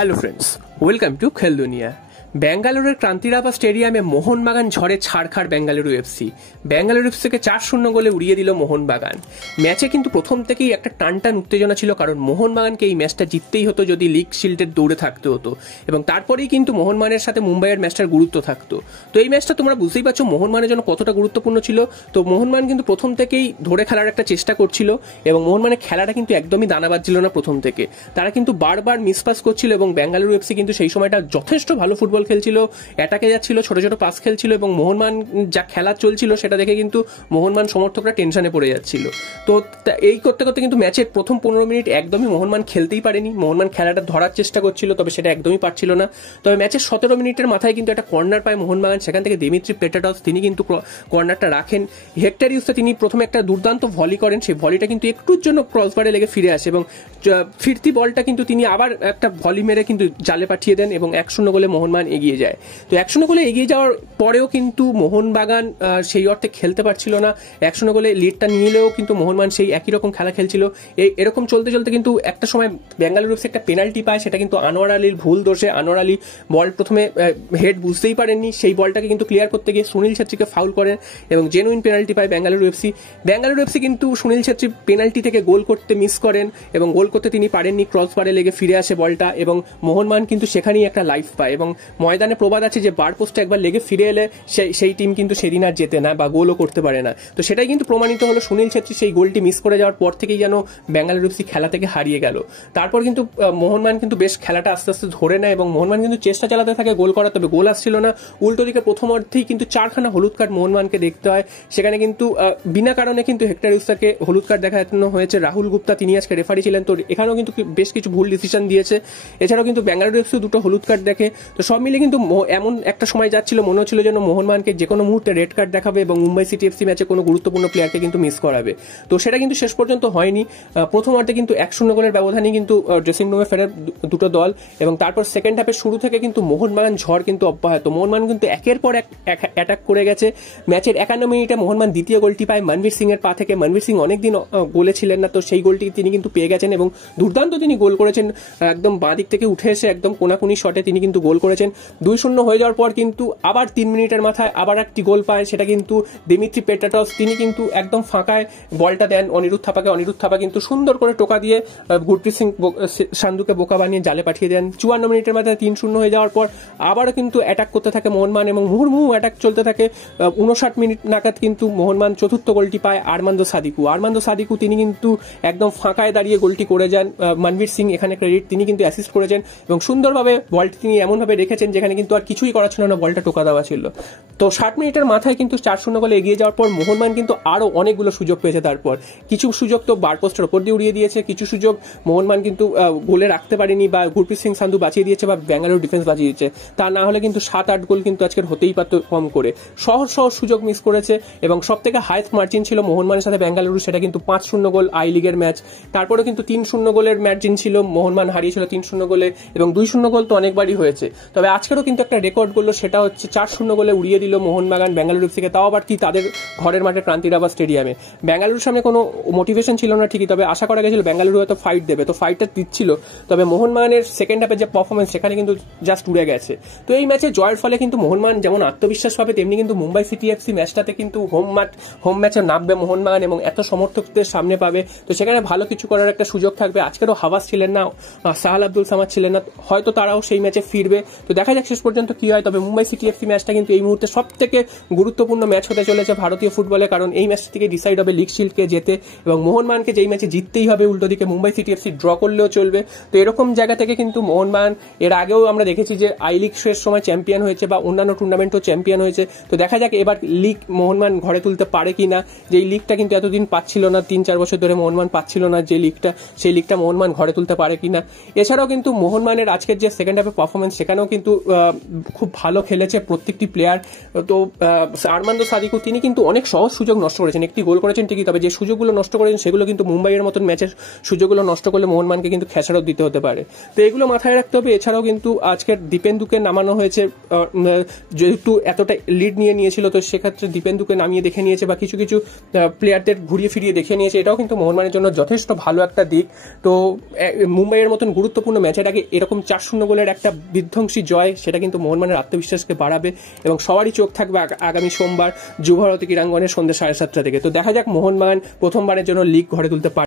Hello friends, welcome to খেল দুনিয়া। ব্যাঙ্গালোরের ক্রান্তিরাবা স্টেডিয়ামে মোহনবাগান ঝড়ে ছাড়খাড় বেঙ্গালুরু এফসি। বেঙ্গালুরু এফসিকে 4-0 গোলে উড়িয়ে দিল মোহনবাগান। ম্যাচে কিন্তু প্রথম থেকেই একটা টানটান উত্তেজনা ছিল, কারণ মোহনবাগানকে এই ম্যাচটা জিততেই হতো যদি লিগ শিল্ডের দৌড়ে থাকতে হতো, এবং তারপরেই কিন্তু মোহনবাগানের সাথে মুম্বাইয়ের ম্যাচটার গুরুত্ব থাকতো। তো এই ম্যাচটা তোমরা বুঝতেই পারছো মোহনবাগানের জন্য কতটা গুরুত্বপূর্ণ ছিল। তো মোহনবাগান কিন্তু প্রথম থেকেই ধরে খেলার একটা চেষ্টা করছিল, এবং মোহনবাগানের খেলাটা কিন্তু একদমই দানা বাজছিল না প্রথম থেকে। তারা কিন্তু বারবার মিসপাস করছিল, এবং বেঙ্গালুরু এফসি কিন্তু সেই সময়টা যথেষ্ট ভালো ফুটবল খেলছিল, অ্যাটাকে যাচ্ছিল, ছোট ছোট পাস খেলছিল, এবং মোহনবাগান যা খেলা চলছিল সেটা দেখে কিন্তু মোহনবাগান সমর্থকরা টেনশনে পড়ে যাচ্ছিল। তো এই করতে করতে কিন্তু ম্যাচের প্রথম 15 মিনিট একদমই মোহনবাগান খেলতেই পারেনি। মোহনবাগান খেলাটা ধরার চেষ্টা করছিল, তবে সেটা একদমই পারছিল না। তবে ম্যাচের 17 মিনিটের মাথায় কিন্তু একটা কর্নার পায় মোহনবাগান, সেখান থেকে দিমিত্রি পেটাটস তিনি কিন্তু কর্নারটা রাখেন। হেক্টর ইউসে তিনি প্রথমে একটা দুর্দান্ত ভলি করেন, সেই ভলিটা কিন্তু একটুর জন্য ক্রসবারে লেগে ফিরে আসে, এবং ফিরতি বলটা কিন্তু তিনি আবার একটা ভলি মেরে কিন্তু জালে পাঠিয়ে দেন, এবং 1-0 গোলে মোহনবাগান এগিয়ে যায়। তো 1-0 গোলে এগিয়ে যাওয়ার পরেও কিন্তু মোহনবাগান সেই অর্থে খেলতে পারছিল না। 1-0 গোলে লিডটা নিলেও কিন্তু মোহনবাগান সেই একই রকম খেলা খেলছিল। এরকম চলতে চলতে কিন্তু একটা সময় বেঙ্গালুরু এফসি একটা পেনাল্টি পায়, সেটা কিন্তু আনোয়ার আলীর ভুল দোষে। আনোয়ার আলী বল প্রথমে হেড বুঝতেই পারেননি, সেই বলটাকে কিন্তু ক্লিয়ার করতে গিয়ে সুনীল ছেত্রীকে ফাউল করেন, এবং জেনুইন পেনাল্টি পায় বেঙ্গালুরু এফসি। বেঙ্গালুরু এফসি কিন্তু সুনীল ছেত্রী পেনাল্টি থেকে গোল করতে মিস করেন, এবং গোল করতে তিনি পারেননি, ক্রসবারে লেগে ফিরে আসে বলটা, এবং মোহনবাগান কিন্তু সেখানেই একটা লাইফ পায়। এবং ময়দানে প্রবাদ আছে যে বার পোস্টে একবার লেগে ফিরে এলে সেই টিম কিন্তু সেদিন আর জেতে না বা গোলও করতে পারে না। তো সেটাই কিন্তু প্রমাণিত হলো, সুনীল ছেত্রী সেই গোলটি মিস করে যাওয়ার পর থেকেই যেন বেঙ্গালুরু এফসি খেলা থেকে হারিয়ে গেল। তারপর কিন্তু মোহনবাগান কিন্তু বেশ খেলাটা আস্তে আস্তে ধরে নেয়, এবং মোহনবাগান কিন্তু চেষ্টা চালাতে থাকে গোল করার, তবে গোল আসছিল না। উল্টো দিকে প্রথম অর্ধেই কিন্তু 4খানা হলুদ কার্ড মোহনবাগানকে দেখতে হয়। সেখানে কিন্তু বিনা কারণে কিন্তু হেক্টর ইউসাকে হলুদ কার্ড দেখানো হয়েছে। রাহুল গুপ্তা তিনি আজকে রেফারি ছিলেন, তো এখানেও কিন্তু বেশ কিছু ভুল ডিসিশন দিয়েছে। এছাড়াও কিন্তু বেঙ্গালুরু এফসি দুটো হলুদ কার্ড দেখে। তো সব মিলে কিন্তু এমন একটা সময় যাচ্ছিল, মনে হচ্ছিল যেন মোহনবাগানকে যে কোনো মুহূর্তে রেড কার্ড দেখাবে, এবং মুম্বাই সিটি এফসি ম্যাচে কোনো গুরুত্বপূর্ণ প্লেয়ারকে কিন্তু মিস করাবে। তো সেটা কিন্তু শেষ পর্যন্ত হয়নি। প্রথম অর্ধে কিন্তু 1-0 গোলের ব্যবধানে কিন্তু ড্রেসিং রুমে ফেরে দুটো দল, এবং তারপর সেকেন্ড হাফের শুরু থেকে কিন্তু মোহনবাগান ঝড় কিন্তু অব্যাহত। মোহনবাগান কিন্তু একের পর এক অ্যাটাক করে গেছে। ম্যাচের 51 মিনিটে মোহনবাগান দ্বিতীয় গোলটি পায় মনবীর সিং এর পা থেকে। মনবীর সিং অনেকদিন গোলে ছিলেন না, তো সেই গোলটি তিনি কিন্তু পেয়ে গেছেন, এবং দুর্দান্ত তিনি গোল করেছেন। একদম বাঁ দিক থেকে উঠে এসে একদম কোনাকুনি শটে তিনি কিন্তু গোল করেছেন। 2-0 হয়ে যাওয়ার পর কিন্তু আবার 3 মিনিটের মাথায় আবার একটি গোল পায়, সেটা কিন্তু দিমিত্রি পেটাটস তিনি কিন্তু একদম ফাঁকায় বলটা দেন অনিরুদ্ধ থাপাকে। অনিরুদ্ধ থাপা কিন্তু সুন্দর করে টোকা দিয়ে গুরপ্রীত সিং সান্ধুকে বোকা বানিয়ে জালে পাঠিয়ে দেন। 54 মিনিটের মাথায় 3-0 হয়ে যাওয়ার পর আবারও কিন্তু অ্যাটাক করতে থাকে মোহনবাগান, এবং মুহুর্মুহু অ্যাটাক চলতে থাকে। 59 মিনিট নাগাদ কিন্তু মোহনবাগান চতুর্থ গোলটি পায় আরমান্দো সাদিকু তিনি কিন্তু একদম ফাঁকায় দাঁড়িয়ে গোলটি করে যান। মনবীর সিং এখানে ক্রেডিট, তিনি কিন্তু অ্যাসিস্ট করেছেন, এবং সুন্দরভাবে বলটি তিনি এমনভাবে রেখেছেন যেখানে কিন্তু আর কিছুই করা ছিল না, বলটা টোকা দেওয়া ছিল। তো 60 মিনিটের মাথায় কিন্তু 4-0 গোলে এগিয়ে যাওয়ার পর মোহনবাগান কিন্তু আরো অনেকগুলো সুযোগ পেয়েছে। তারপর কিছু সুযোগ তো বার পোস্টের ওপর দিয়ে উড়িয়ে দিয়েছে, কিছু সুযোগ মোহনবাগান কিন্তু গোলে রাখতে পারেনি, বা গুরপ্রীত সিং সান্ধু বাঁচিয়ে দিয়েছে, বা বেঙ্গালুরু ডিফেন্স বাঁচিয়ে দিয়েছে। তা না হলে কিন্তু 7-8 গোল কিন্তু আজকের হতেই পারত কম করে। সহজ সুযোগ মিস করেছে, এবং সব থেকে হাইস্ট মার্জিন ছিল মোহনবাগানের সাথে বেঙ্গালুরু, সেটা কিন্তু 5-0 গোল আই লিগের ম্যাচ। তারপরে কিন্তু 3-0 গোলের মার্জিন ছিল, মোহনবাগান হারিয়েছিল 3-0 গোলে, এবং 2-0 গোল তো অনেকবারই হয়েছে। তবে আজকেরও কিন্তু একটা রেকর্ড করলো, সেটা হচ্ছে 4-0 গোলে উড়িয়ে দিল মোহনবাগান বেঙ্গালুরু এফসিকে, তাও আবার কি তাদের ঘরের মাঠে ক্রান্তিরাবা স্টেডিয়ামে। বেঙ্গালুরুর সামনে কোনো মোটিভেশন ছিল না ঠিকই, তবে আশা করা গেছিল বেঙ্গালুরু হয়তো ফাইট দেবে, তো ফাইটটা দিচ্ছিল। তবে মোহনবাগানের সেকেন্ড হাফের যে পারফরমেন্স সেখানে কিন্তু জাস্ট উড়ে গেছে। তো এই ম্যাচে জয়ের ফলে কিন্তু মোহনবাগান যেমন আত্মবিশ্বাস পাবে, তেমনি কিন্তু মুম্বাই সিটি এফসি ম্যাচটাতে কিন্তু হোম ম্যাচে নামবে মোহনবাগান, এবং এত সমর্থকদের সামনে পাবে, তো সেখানে ভালো কিছু করার একটা সুযোগ থাকবে। আজকেরও হাওয়াস ছিলেন না, সাহাল আব্দুল সামাদ ছিলেন না, হয়তো তারাও সেই ম্যাচে ফিরবে। তো দেখা যাক শেষ পর্যন্ত কি হয়। তবে মুম্বাই সিটি এফসি ম্যাচটা কিন্তু এই মুহূর্তে সব থেকে গুরুত্বপূর্ণ ম্যাচ হতে চলেছে ভারতীয় ফুটবলে, কারণ এই ম্যাচ থেকে ডিসাইড হবে লিগ শিল্ডকে জেতে, এবং মোহনবাগানকে যেই ম্যাচে জিততেই হবে, উল্টো দিকে মুম্বাই সিটি এফসি ড্র করলেও চলবে। তো এরকম জায়গা থেকে কিন্তু মোহনবাগান এর আগেও আমরা দেখেছি যে আই লিগ শেষ সময় চ্যাম্পিয়ন হয়েছে, বা অন্যান্য টুর্নামেন্টও চ্যাম্পিয়ন হয়েছে। তো দেখা যাক এবার লিগ মোহনবাগান ঘরে তুলতে পারে কিনা। যে এই লিগটা কিন্তু এতদিন পাচ্ছিল না, 3-4 বছর ধরে মোহনবাগান পাচ্ছিল না যে লিগটা, সেই লিগটা মোহনবাগান ঘরে তুলতে পারে কিনা। এছাড়াও কিন্তু মোহনবাগানের আজকের যে সেকেন্ড হাফে পারফরমেন্স, সেখানেও কিন্তু কিন্তু খুব ভালো খেলেছে প্রত্যেকটি প্লেয়ার। তো আরমান্দো সাদিকু তিনি কিন্তু অনেক সহজ সুযোগ নষ্ট করেছেন, একটি গোল করেছেন ঠিকই, তবে যে সুযোগগুলো নষ্ট করেছেন সেগুলো কিন্তু মুম্বাইয়ের মতন ম্যাচের সুযোগগুলো নষ্ট করলে মোহনবাগানকে কিন্তু খেসারত দিতে হতে পারে। তো এগুলো মাথায় রাখতে হবে। এছাড়াও কিন্তু আজকের দীপেন্দুকে নামানো হয়েছে, যেহেতু এতটা লিড নিয়েছিল, তো সেক্ষেত্রে দীপেন্দুকে নামিয়ে দেখে নিয়েছে বা কিছু কিছু প্লেয়ারদের ঘুরিয়ে ফিরিয়ে দেখে নিয়েছে, এটাও কিন্তু মোহনবাগানের জন্য যথেষ্ট ভালো একটা দিক। তো মুম্বাইয়ের মতন গুরুত্বপূর্ণ ম্যাচের আগে এরকম 4-0 গোলের একটা বিধ্বংসী জয়, সেটা কিন্তু মোহনবাগানের আত্মবিশ্বাসকে বাড়াবে এবং সবারই চোখ থাকবে আগামী সোমবার যুবভারতী ক্রীড়াঙ্গনের সন্ধ্যা 7:30 থেকে। তো দেখা যাক মোহনবাগান প্রথমবারের জন্য লিগ ঘরে তুলতে পারে।